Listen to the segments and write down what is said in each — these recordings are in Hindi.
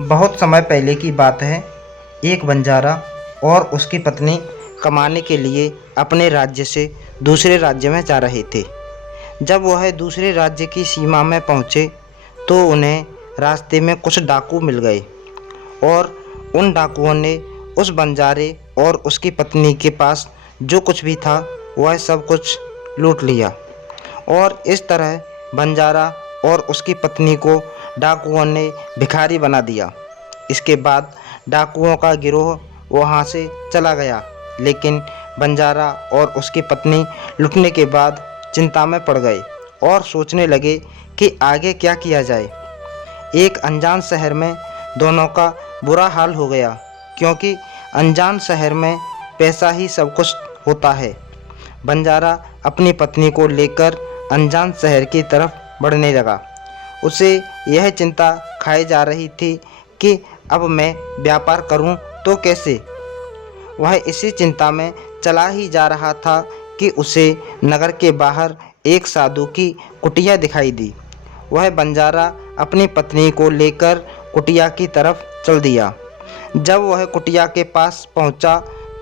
बहुत समय पहले की बात है। एक बंजारा और उसकी पत्नी कमाने के लिए अपने राज्य से दूसरे राज्य में जा रहे थे। जब वह दूसरे राज्य की सीमा में पहुँचे तो उन्हें रास्ते में कुछ डाकू मिल गए और उन डाकुओं ने उस बंजारे और उसकी पत्नी के पास जो कुछ भी था वह सब कुछ लूट लिया और इस तरह बंजारा और उसकी पत्नी को डाकुओं ने भिखारी बना दिया। इसके बाद डाकुओं का गिरोह वहाँ से चला गया, लेकिन बंजारा और उसकी पत्नी लुटने के बाद चिंता में पड़ गए और सोचने लगे कि आगे क्या किया जाए। एक अनजान शहर में दोनों का बुरा हाल हो गया, क्योंकि अनजान शहर में पैसा ही सब कुछ होता है। बंजारा अपनी पत्नी को लेकर अनजान शहर की तरफ बढ़ने लगा। उसे यह चिंता खाई जा रही थी कि अब मैं व्यापार करूं तो कैसे। वह इसी चिंता में चला ही जा रहा था कि उसे नगर के बाहर एक साधु की कुटिया दिखाई दी। वह बंजारा अपनी पत्नी को लेकर कुटिया की तरफ चल दिया। जब वह कुटिया के पास पहुंचा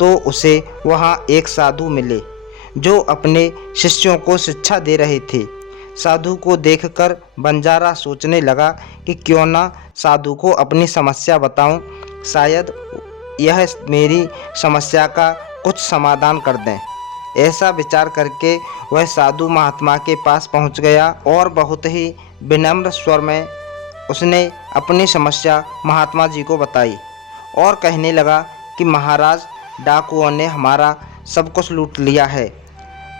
तो उसे वहां एक साधु मिले जो अपने शिष्यों को शिक्षा दे रहे थे। साधु को देखकर बंजारा सोचने लगा कि क्यों ना साधु को अपनी समस्या बताऊं, शायद यह मेरी समस्या का कुछ समाधान कर दें। ऐसा विचार करके वह साधु महात्मा के पास पहुंच गया और बहुत ही विनम्र स्वर में उसने अपनी समस्या महात्मा जी को बताई और कहने लगा कि महाराज, डाकुओं ने हमारा सब कुछ लूट लिया है।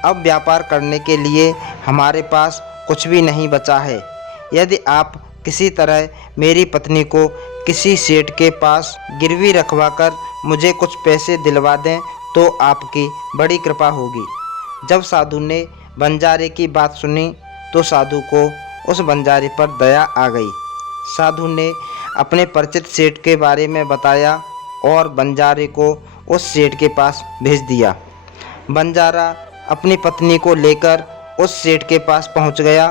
अब व्यापार करने के लिए हमारे पास कुछ भी नहीं बचा है। यदि आप किसी तरह मेरी पत्नी को किसी सेठ के पास गिरवी रखवाकर मुझे कुछ पैसे दिलवा दें तो आपकी बड़ी कृपा होगी। जब साधु ने बंजारे की बात सुनी तो साधु को उस बंजारे पर दया आ गई। साधु ने अपने परिचित सेठ के बारे में बताया और बंजारे को उस सेठ के पास भेज दिया। बंजारा अपनी पत्नी को लेकर उस सेठ के पास पहुंच गया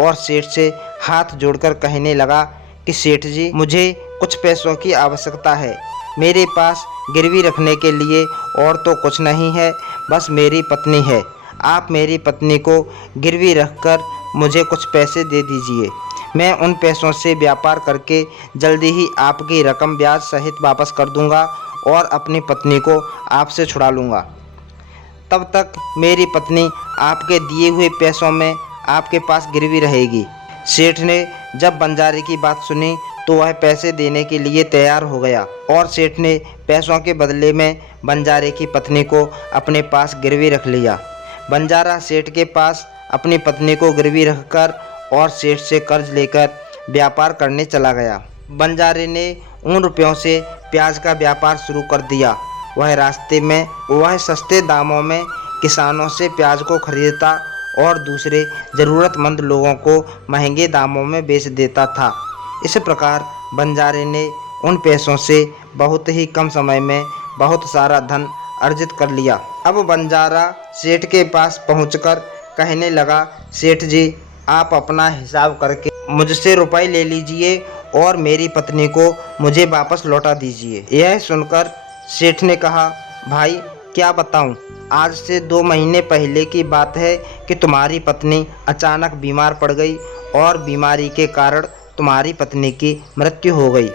और सेठ से हाथ जोड़कर कहने लगा कि सेठ जी, मुझे कुछ पैसों की आवश्यकता है। मेरे पास गिरवी रखने के लिए और तो कुछ नहीं है, बस मेरी पत्नी है। आप मेरी पत्नी को गिरवी रखकर मुझे कुछ पैसे दे दीजिए। मैं उन पैसों से व्यापार करके जल्दी ही आपकी रकम ब्याज सहित वापस कर दूंगा और अपनी पत्नी को आपसे छुड़ा लूँगा। तब तक मेरी पत्नी आपके दिए हुए पैसों में आपके पास गिरवी रहेगी। सेठ ने जब बंजारे की बात सुनी तो वह पैसे देने के लिए तैयार हो गया और सेठ ने पैसों के बदले में बंजारे की पत्नी को अपने पास गिरवी रख लिया। बंजारा सेठ के पास अपनी पत्नी को गिरवी रखकर और सेठ से कर्ज लेकर व्यापार करने चला गया। बंजारे ने उन रुपयों से प्याज का व्यापार शुरू कर दिया। वह रास्ते में वह सस्ते दामों में किसानों से प्याज को खरीदता और दूसरे ज़रूरतमंद लोगों को महंगे दामों में बेच देता था। इस प्रकार बंजारे ने उन पैसों से बहुत ही कम समय में बहुत सारा धन अर्जित कर लिया। अब बंजारा सेठ के पास पहुंचकर कहने लगा, सेठ जी, आप अपना हिसाब करके मुझसे रुपए ले लीजिए और मेरी पत्नी को मुझे वापस लौटा दीजिए। यह सुनकर सेठ ने कहा, भाई क्या बताऊं, आज से 2 महीने पहले की बात है कि तुम्हारी पत्नी अचानक बीमार पड़ गई और बीमारी के कारण तुम्हारी पत्नी की मृत्यु हो गई।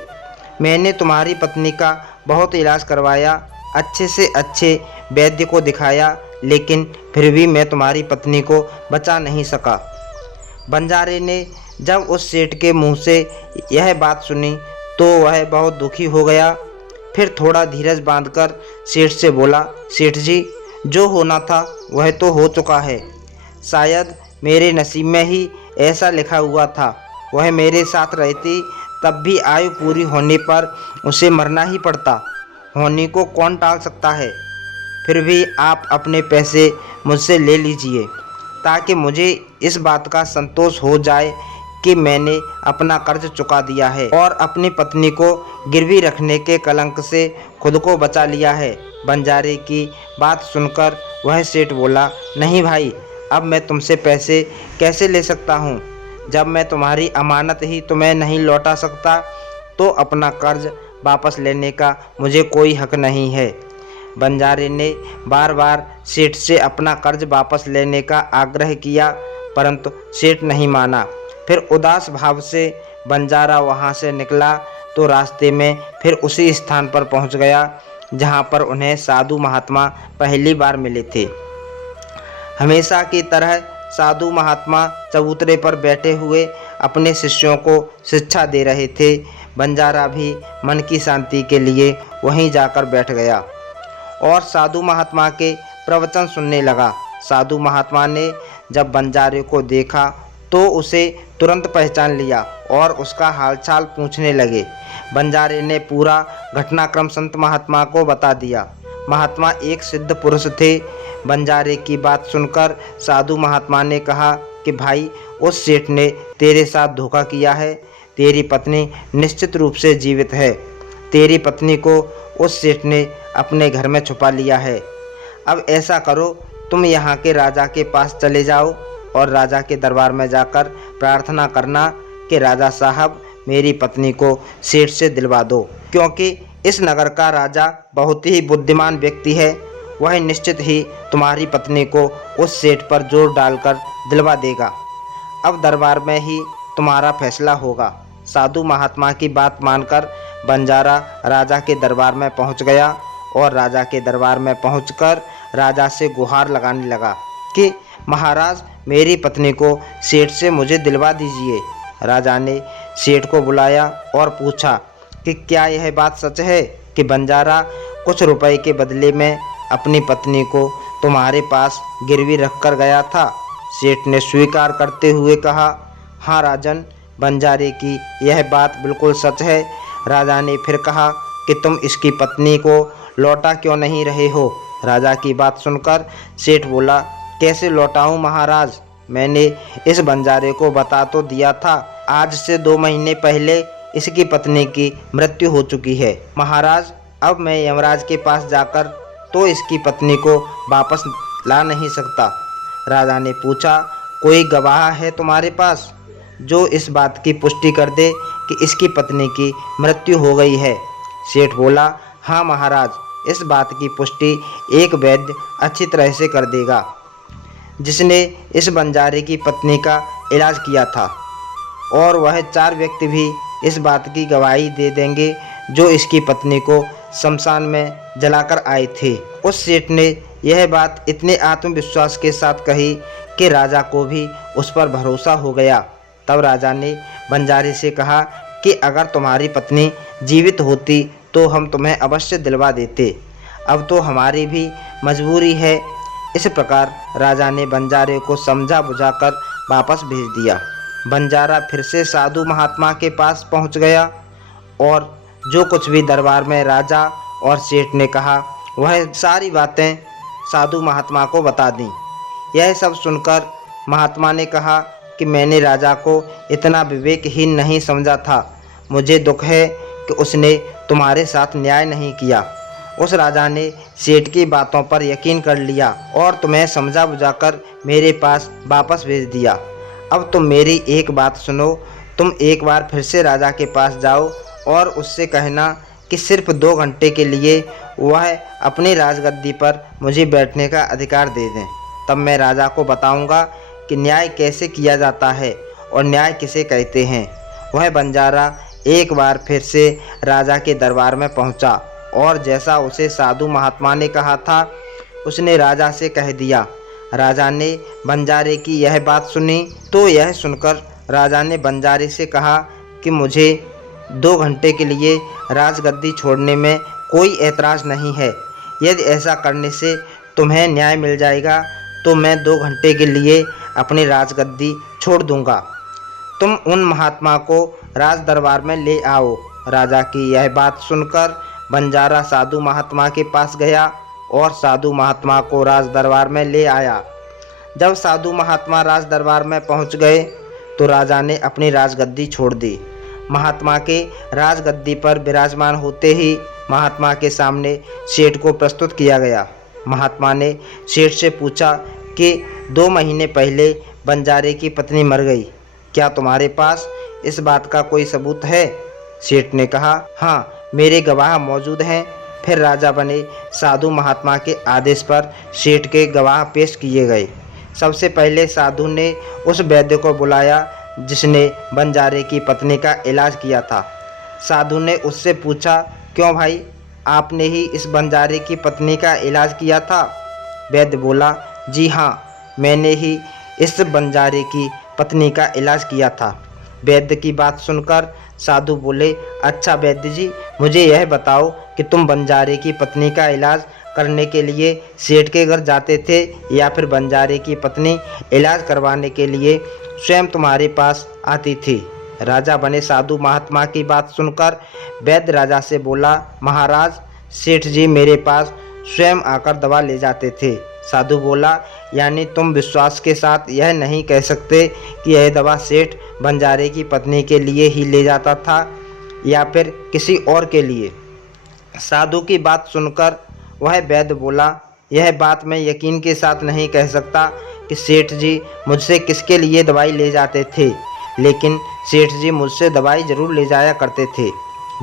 मैंने तुम्हारी पत्नी का बहुत इलाज करवाया, अच्छे से अच्छे वैद्य को दिखाया, लेकिन फिर भी मैं तुम्हारी पत्नी को बचा नहीं सका। बंजारे ने जब उस सेठ के मुंह से यह बात सुनी तो वह बहुत दुखी हो गया। फिर थोड़ा धीरज बांधकर सेठ से बोला, सेठ जी, जो होना था वह तो हो चुका है। शायद मेरे नसीब में ही ऐसा लिखा हुआ था। वह मेरे साथ रहती तब भी आयु पूरी होने पर उसे मरना ही पड़ता। होने को कौन टाल सकता है। फिर भी आप अपने पैसे मुझसे ले लीजिए ताकि मुझे इस बात का संतोष हो जाए कि मैंने अपना कर्ज चुका दिया है और अपनी पत्नी को गिरवी रखने के कलंक से खुद को बचा लिया है। बंजारे की बात सुनकर वह सेठ बोला, नहीं भाई, अब मैं तुमसे पैसे कैसे ले सकता हूँ। जब मैं तुम्हारी अमानत ही तुम्हें नहीं लौटा सकता तो अपना कर्ज वापस लेने का मुझे कोई हक नहीं है। बंजारे ने बार बार सेठ से अपना कर्ज वापस लेने का आग्रह किया, परंतु सेठ नहीं माना। फिर उदास भाव से बंजारा वहाँ से निकला तो रास्ते में फिर उसी स्थान पर पहुँच गया जहाँ पर उन्हें साधु महात्मा पहली बार मिले थे। हमेशा की तरह साधु महात्मा चबूतरे पर बैठे हुए अपने शिष्यों को शिक्षा दे रहे थे। बंजारा भी मन की शांति के लिए वहीं जाकर बैठ गया और साधु महात्मा के प्रवचन सुनने लगा। साधु महात्मा ने जब बंजारे को देखा तो उसे तुरंत पहचान लिया और उसका हालचाल पूछने लगे। बंजारे ने पूरा घटनाक्रम संत महात्मा को बता दिया। महात्मा एक सिद्ध पुरुष थे। बंजारे की बात सुनकर साधु महात्मा ने कहा कि भाई, उस सेठ ने तेरे साथ धोखा किया है। तेरी पत्नी निश्चित रूप से जीवित है। तेरी पत्नी को उस सेठ ने अपने घर में छुपा लिया है। अब ऐसा करो, तुम यहाँ के राजा के पास चले जाओ और राजा के दरबार में जाकर प्रार्थना करना कि राजा साहब, मेरी पत्नी को सेठ से दिलवा दो, क्योंकि इस नगर का राजा बहुत ही बुद्धिमान व्यक्ति है। वह निश्चित ही तुम्हारी पत्नी को उस सेठ पर जोर डालकर दिलवा देगा। अब दरबार में ही तुम्हारा फैसला होगा। साधु महात्मा की बात मानकर बंजारा राजा के दरबार में पहुंच गया और राजा के दरबार में पहुंचकर राजा से गुहार लगाने लगा कि महाराज, मेरी पत्नी को सेठ से मुझे दिलवा दीजिए। राजा ने सेठ को बुलाया और पूछा कि क्या यह बात सच है कि बंजारा कुछ रुपए के बदले में अपनी पत्नी को तुम्हारे पास गिरवी रखकर गया था? सेठ ने स्वीकार करते हुए कहा, हाँ राजन, बंजारे की यह बात बिल्कुल सच है। राजा ने फिर कहा कि तुम इसकी पत्नी को लौटा क्यों नहीं रहे हो? राजा की बात सुनकर सेठ बोला, कैसे लौटाऊं महाराज, मैंने इस बंजारे को बता तो दिया था। आज से 2 महीने पहले इसकी पत्नी की मृत्यु हो चुकी है। महाराज, अब मैं यमराज के पास जाकर तो इसकी पत्नी को वापस ला नहीं सकता। राजा ने पूछा, कोई गवाह है तुम्हारे पास जो इस बात की पुष्टि कर दे कि इसकी पत्नी की मृत्यु हो गई है? सेठ बोला, हाँ महाराज, इस बात की पुष्टि एक वैद्य अच्छी तरह से कर देगा जिसने इस बंजारे की पत्नी का इलाज किया था, और वह 4 व्यक्ति भी इस बात की गवाही दे देंगे जो इसकी पत्नी को शमशान में जलाकर आए थे। उस सेठ ने यह बात इतने आत्मविश्वास के साथ कही कि राजा को भी उस पर भरोसा हो गया। तब राजा ने बंजारे से कहा कि अगर तुम्हारी पत्नी जीवित होती तो हम तुम्हें अवश्य दिलवा देते। अब तो हमारी भी मजबूरी है। इस प्रकार राजा ने बंजारे को समझा बुझाकर वापस भेज दिया। बंजारा फिर से साधु महात्मा के पास पहुंच गया और जो कुछ भी दरबार में राजा और सेठ ने कहा वह सारी बातें साधु महात्मा को बता दी। यह सब सुनकर महात्मा ने कहा कि मैंने राजा को इतना विवेकहीन नहीं समझा था। मुझे दुख है कि उसने तुम्हारे साथ न्याय नहीं किया। उस राजा ने सेठ की बातों पर यकीन कर लिया और तुम्हें समझा बुझाकर मेरे पास वापस भेज दिया। अब तुम मेरी एक बात सुनो। तुम एक बार फिर से राजा के पास जाओ और उससे कहना कि सिर्फ 2 घंटे के लिए वह अपनी राजगद्दी पर मुझे बैठने का अधिकार दे दें। तब मैं राजा को बताऊंगा कि न्याय कैसे किया जाता है और न्याय किसे कहते हैं। वह बंजारा एक बार फिर से राजा के दरबार में पहुंचा और जैसा उसे साधु महात्मा ने कहा था उसने राजा से कह दिया। राजा ने बंजारे की यह बात सुनी तो यह सुनकर राजा ने बंजारे से कहा कि मुझे 2 घंटे के लिए राजगद्दी छोड़ने में कोई ऐतराज़ नहीं है। यदि ऐसा करने से तुम्हें न्याय मिल जाएगा तो मैं 2 घंटे के लिए अपनी राजगद्दी छोड़ दूंगा। तुम उन महात्मा को राज दरबार में ले आओ। राजा की यह बात सुनकर बंजारा साधु महात्मा के पास गया और साधु महात्मा को राज दरबार में ले आया। जब साधु महात्मा राज दरबार में पहुंच गए तो राजा ने अपनी राजगद्दी छोड़ दी। महात्मा के राजगद्दी पर विराजमान होते ही महात्मा के सामने सेठ को प्रस्तुत किया गया। महात्मा ने सेठ से पूछा कि 2 महीने पहले बंजारे की पत्नी मर गई, क्या तुम्हारे पास इस बात का कोई सबूत है? सेठ ने कहा, हाँ, मेरे गवाह मौजूद हैं। फिर राजा बने साधु महात्मा के आदेश पर सेठ के गवाह पेश किए गए। सबसे पहले साधु ने उस वैद्य को बुलाया जिसने बंजारे की पत्नी का इलाज किया था। साधु ने उससे पूछा, क्यों भाई, आपने ही इस बंजारे की पत्नी का इलाज किया था? वैद्य बोला, जी हाँ, मैंने ही इस बंजारे की पत्नी का इलाज किया था। वैद्य की बात सुनकर साधु बोले, अच्छा वैद्य जी, मुझे यह बताओ कि तुम बंजारे की पत्नी का इलाज करने के लिए सेठ के घर जाते थे या फिर बंजारे की पत्नी इलाज करवाने के लिए स्वयं तुम्हारे पास आती थी? राजा बने साधु महात्मा की बात सुनकर वैद्य राजा से बोला, महाराज, सेठ जी मेरे पास स्वयं आकर दवा ले जाते थे। साधु बोला, यानी तुम विश्वास के साथ यह नहीं कह सकते कि यह दवा सेठ बंजारे की पत्नी के लिए ही ले जाता था या फिर किसी और के लिए? साधु की बात सुनकर वह वैद्य बोला, यह बात मैं यकीन के साथ नहीं कह सकता कि सेठ जी मुझसे किसके लिए दवाई ले जाते थे, लेकिन सेठ जी मुझसे दवाई जरूर ले जाया करते थे।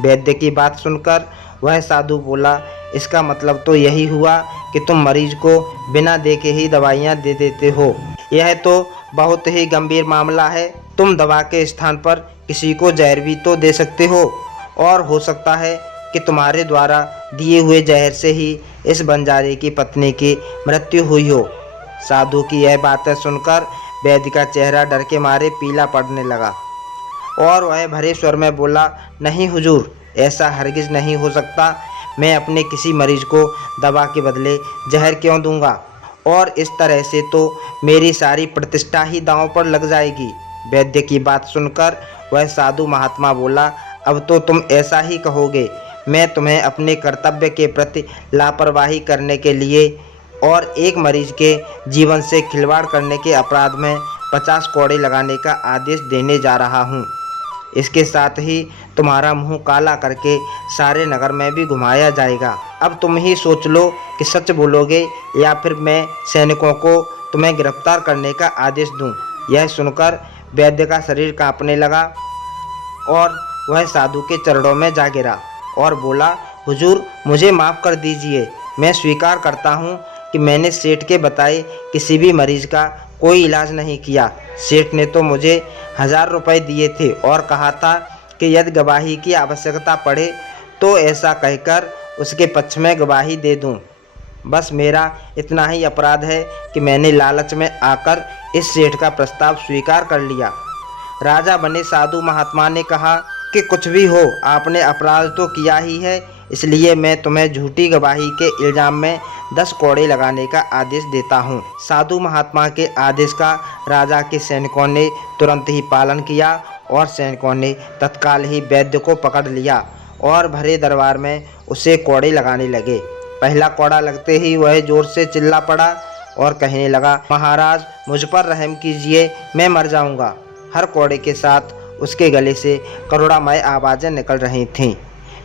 वैद्य की बात सुनकर वह साधु बोला, इसका मतलब तो यही हुआ कि तुम मरीज को बिना देखे ही दवाइयाँ दे देते हो। यह तो बहुत ही गंभीर मामला है। तुम दवा के स्थान पर किसी को जहर भी तो दे सकते हो, और हो सकता है कि तुम्हारे द्वारा दिए हुए जहर से ही इस बंजारे की पत्नी की मृत्यु हुई हो। साधु की यह बातें सुनकर वैद्य का चेहरा डर के मारे पीला पड़ने लगा और वह भरे स्वर में बोला, नहीं हुजूर, ऐसा हरगिज नहीं हो सकता। मैं अपने किसी मरीज को दवा के बदले जहर क्यों दूंगा, और इस तरह से तो मेरी सारी प्रतिष्ठा ही दांव पर लग जाएगी। वैद्य की बात सुनकर वह साधु महात्मा बोला, अब तो तुम ऐसा ही कहोगे। मैं तुम्हें अपने कर्तव्य के प्रति लापरवाही करने के लिए और एक मरीज के जीवन से खिलवाड़ करने के अपराध में 50 कोड़े लगाने का आदेश देने जा रहा हूँ। इसके साथ ही तुम्हारा मुंह काला करके सारे नगर में भी घुमाया जाएगा। अब तुम ही सोच लो कि सच बोलोगे या फिर मैं सैनिकों को तुम्हें गिरफ्तार करने का आदेश दूं। यह सुनकर वैद्य का शरीर कांपने लगा और वह साधु के चरणों में जा गिरा और बोला, हुजूर, मुझे माफ़ कर दीजिए। मैं स्वीकार करता हूँ कि मैंने सेठ के बताए किसी भी मरीज का कोई इलाज नहीं किया। सेठ ने तो मुझे 1000 रुपये दिए थे और कहा था कि यदि गवाही की आवश्यकता पड़े तो ऐसा कहकर उसके पक्ष में गवाही दे दूं। बस मेरा इतना ही अपराध है कि मैंने लालच में आकर इस सेठ का प्रस्ताव स्वीकार कर लिया। राजा बने साधु महात्मा ने कहा कि कुछ भी हो, आपने अपराध तो किया ही है, इसलिए मैं तुम्हें झूठी गवाही के इल्ज़ाम में 10 कोड़े लगाने का आदेश देता हूँ। साधु महात्मा के आदेश का राजा के सैनिकों ने तुरंत ही पालन किया और सैनिकों ने तत्काल ही वैद्य को पकड़ लिया और भरे दरबार में उसे कोड़े लगाने लगे। पहला कोड़ा लगते ही वह जोर से चिल्ला पड़ा और कहने लगा, महाराज, मुझ पर रहम कीजिए, मैं मर जाऊँगा। हर कोड़े के साथ उसके गले से करुणामय आवाज़ें निकल रही थीं।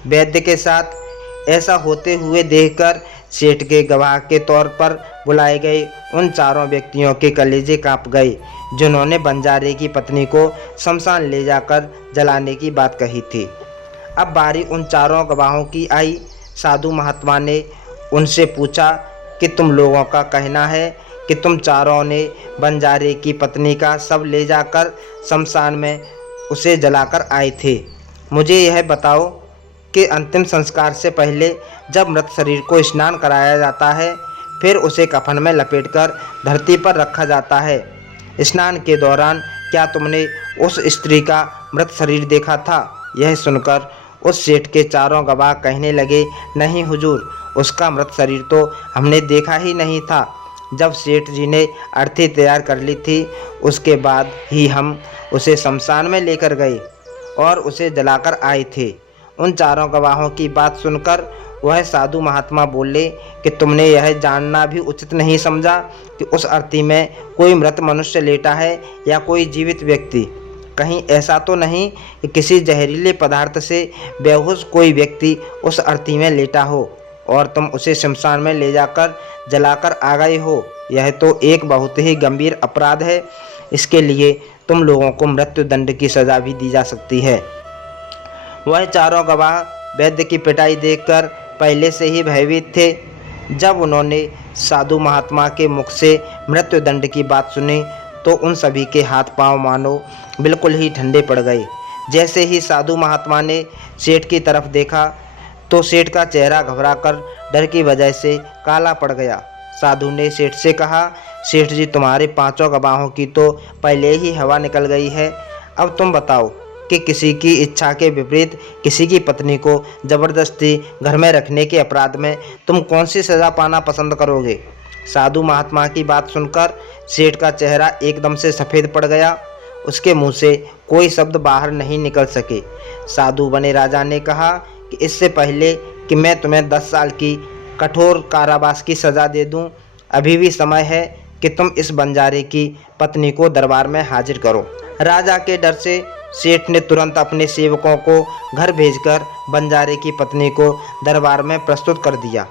वैद्य के साथ ऐसा होते हुए देखकर सेठ के गवाह के तौर पर बुलाए गए उन चारों व्यक्तियों के कलेजे कांप गए जिन्होंने बंजारे की पत्नी को शमशान ले जाकर जलाने की बात कही थी। अब बारी उन चारों गवाहों की आई। साधु महात्मा ने उनसे पूछा कि तुम लोगों का कहना है कि तुम चारों ने बंजारे की पत्नी का शव ले जाकर शमशान में उसे जलाकर आए थे। मुझे यह बताओ कि अंतिम संस्कार से पहले जब मृत शरीर को स्नान कराया जाता है, फिर उसे कफन में लपेटकर धरती पर रखा जाता है, स्नान के दौरान क्या तुमने उस स्त्री का मृत शरीर देखा था? यह सुनकर उस सेठ के चारों गवाह कहने लगे, नहीं हुजूर, उसका मृत शरीर तो हमने देखा ही नहीं था। जब सेठ जी ने अर्थी तैयार कर ली थी, उसके बाद ही हम उसे शमशान में लेकर गए और उसे जलाकर आए थे। उन चारों गवाहों की बात सुनकर वह साधु महात्मा बोले कि तुमने यह जानना भी उचित नहीं समझा कि उस अर्थी में कोई मृत मनुष्य लेटा है या कोई जीवित व्यक्ति? कहीं ऐसा तो नहीं कि किसी जहरीले पदार्थ से बेहोश कोई व्यक्ति उस अर्थी में लेटा हो और तुम उसे शमशान में ले जाकर जलाकर आ गए हो? यह तो एक बहुत ही गंभीर अपराध है। इसके लिए तुम लोगों को मृत्यु दंड की सज़ा भी दी जा सकती है। वह चारों गवाह वैद्य की पिटाई देखकर पहले से ही भयभीत थे। जब उन्होंने साधु महात्मा के मुख से मृत्युदंड की बात सुनी तो उन सभी के हाथ पांव मानो बिल्कुल ही ठंडे पड़ गए। जैसे ही साधु महात्मा ने सेठ की तरफ देखा तो सेठ का चेहरा घबराकर डर की वजह से काला पड़ गया। साधु ने सेठ से कहा, सेठ जी, तुम्हारे पांचों गवाहों की तो पहले ही हवा निकल गई है। अब तुम बताओ कि किसी की इच्छा के विपरीत किसी की पत्नी को जबरदस्ती घर में रखने के अपराध में तुम कौन सी सज़ा पाना पसंद करोगे? साधु महात्मा की बात सुनकर सेठ का चेहरा एकदम से सफ़ेद पड़ गया। उसके मुंह से कोई शब्द बाहर नहीं निकल सके। साधु बने राजा ने कहा कि इससे पहले कि मैं तुम्हें 10 साल की कठोर कारावास की सज़ा दे दूं, अभी भी समय है कि तुम इस बंजारे की पत्नी को दरबार में हाजिर करो। राजा के डर से सेठ ने तुरंत अपने सेवकों को घर भेजकर बंजारे की पत्नी को दरबार में प्रस्तुत कर दिया।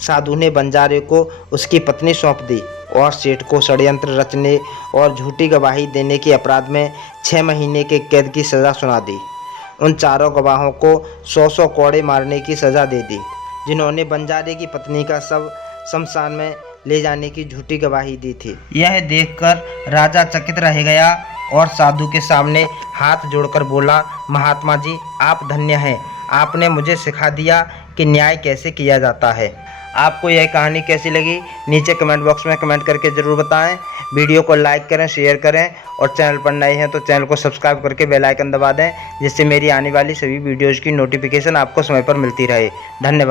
साधु ने बंजारे को उसकी पत्नी सौंप दी और सेठ को षड्यंत्र रचने और झूठी गवाही देने के अपराध में 6 महीने के कैद की सज़ा सुना दी। उन चारों गवाहों को 100 कोड़े मारने की सज़ा दे दी, जिन्होंने बंजारे की पत्नी का शव शमशान में ले जाने की झूठी गवाही दी थी। यह देखकर राजा चकित रह गया और साधु के सामने हाथ जोड़कर बोला, महात्मा जी, आप धन्य हैं। आपने मुझे सिखा दिया कि न्याय कैसे किया जाता है। आपको यह कहानी कैसी लगी नीचे कमेंट बॉक्स में कमेंट करके ज़रूर बताएं। वीडियो को लाइक करें, शेयर करें और चैनल पर नए हैं तो चैनल को सब्सक्राइब करके बेल आइकन दबा दें, जिससे मेरी आने वाली सभी वीडियोज़ की नोटिफिकेशन आपको समय पर मिलती रहे। धन्यवाद।